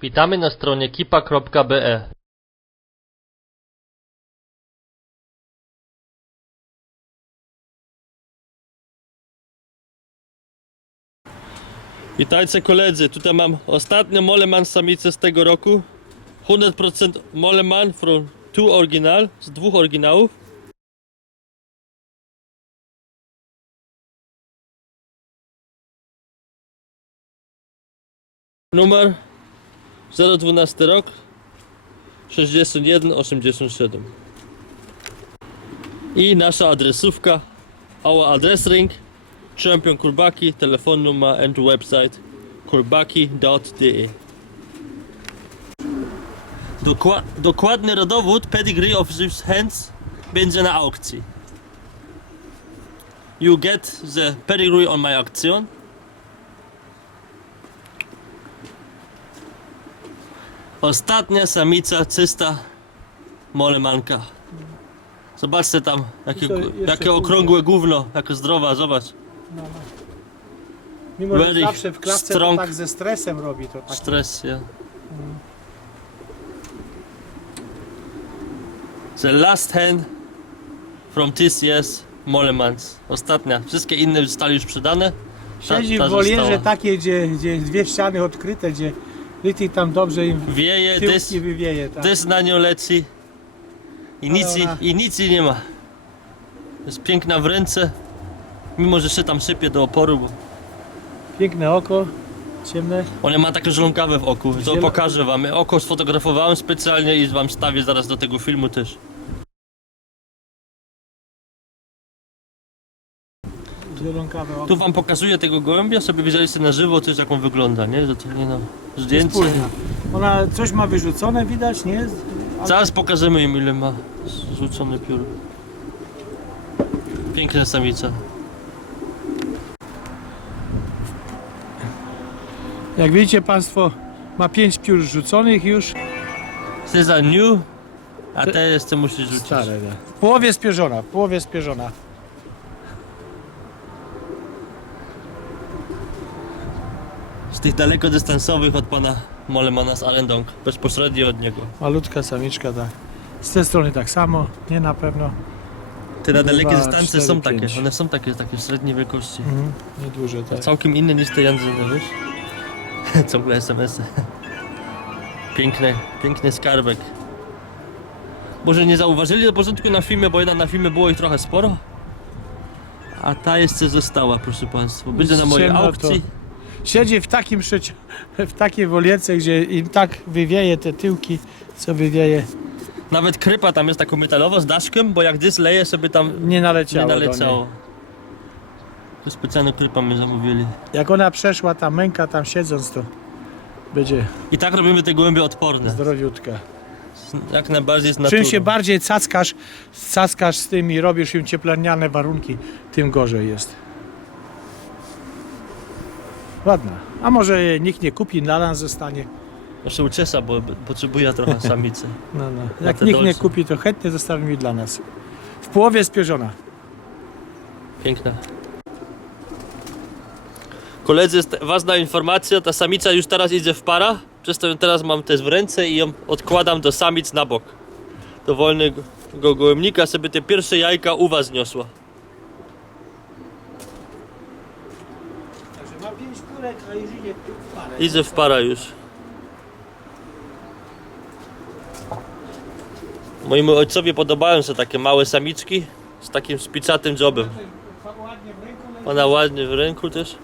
Witamy na stronie kipa.be. Witajcie koledzy, tutaj mam ostatnią Moleman samicę z tego roku. 100% Moleman from two original, z dwóch oryginałów. Numer 012 rok 6187 I nasza adresówka Our address ring Champion Kurbaki Telefon numer and website kurbaki.de Dokła Dokładny rodowód pedigree of this hands będzie na aukcji. You get the pedigree on my auktion Ostatnia samica, czysta molemanka. Zobaczcie tam, jakie, jakie okrągłe gówno, jaka zdrowa, zobacz. No, no. Mimo, że Very zawsze w klatce to strong. tak ze stresem robi to tak. Stres, ja. The last hand from this year's Molemans. Ostatnia. Wszystkie inne zostały już sprzedane. Ta- Siedzi ta w wolierze została. takiej, gdzie, gdzie dwie ściany odkryte, gdzie Litty tam dobrze im Wieje, dys, wywieje. Tak. dys na nią leci. I nic, ona- I nic jej nie ma. Jest piękna w ręce. Mimo, że się tam sypie do oporu, bo Piękne oko, ciemne. Ona ma takie żeląkawe w oku, to Zielo- pokażę wam. Oko sfotografowałem specjalnie i wam stawię zaraz do tego filmu też. Tu wam pokazuję tego gołębia, sobie widzieliście na żywo też jak on wygląda, nie? Że to nie no, zdjęcie. Ona coś ma wyrzucone, widać, nie? Ale Zaraz pokażemy im ile ma zrzucone piór. Piękna samica. Jak widzicie Państwo, ma pięć piór rzuconych już. Za new, a te jeszcze musisz rzucić. Stare. W połowie spierzona, w połowie spierzona. Z tych dalekodystansowych od pana Molemana z Arendong, bezpośrednio od niego. Malutka samiczka, tak. Z tej strony tak samo, nie na pewno. Te na dalekie Dwa, dystanse cztery, są takie, one są takie, takie średniej wielkości. Mhm, nieduże, tak. Całkiem inne niż te języny, wiesz? Ciągle SMS-y. Piękny, piękny skarbek. Może nie zauważyli na początku na filmie, bo jednak na filmie było ich trochę sporo. A ta jeszcze została, proszę Państwa. Będzie na mojej Ciemno to. aukcji. Siedzi w takim przeci- w takiej woliece, gdzie im tak wywieje te tyłki, co wywieje, Nawet krypa tam jest taką metalową z daszkiem, bo jak dys leje sobie tam nie nie naleciało. do naleciało. To specjalną krypę my zamówili. niej. Jak ona przeszła, ta męka tam siedząc, to będzie I tak robimy te gołębie odporne. zdrowiutka. Jak najbardziej z Czym się bardziej cackasz, cackasz z tym i robisz im cieplarniane warunki, tym gorzej jest. Ładna. A może jej nikt nie kupi, dla nas zostanie. Jeszcze uczesa, bo potrzebuje trochę samicy. No, no. Na Jak te nikt nie dolce. kupi, to chętnie zostawimy dla nas. W połowie spierzona. Piękna. Koledzy, ważna informacja, ta samica już teraz idzie w para, przez to ją teraz mam też w ręce i ją odkładam do samic na bok. Do wolnego gołębnika, żeby te pierwsze jajka u was niosła. A już idzie w parę. Idzie w para już. Mojemu ojcowi podobają się takie małe samiczki z takim spiczatym dzobem. Ładnie w ręku leży. Ona ładnie w ręku też.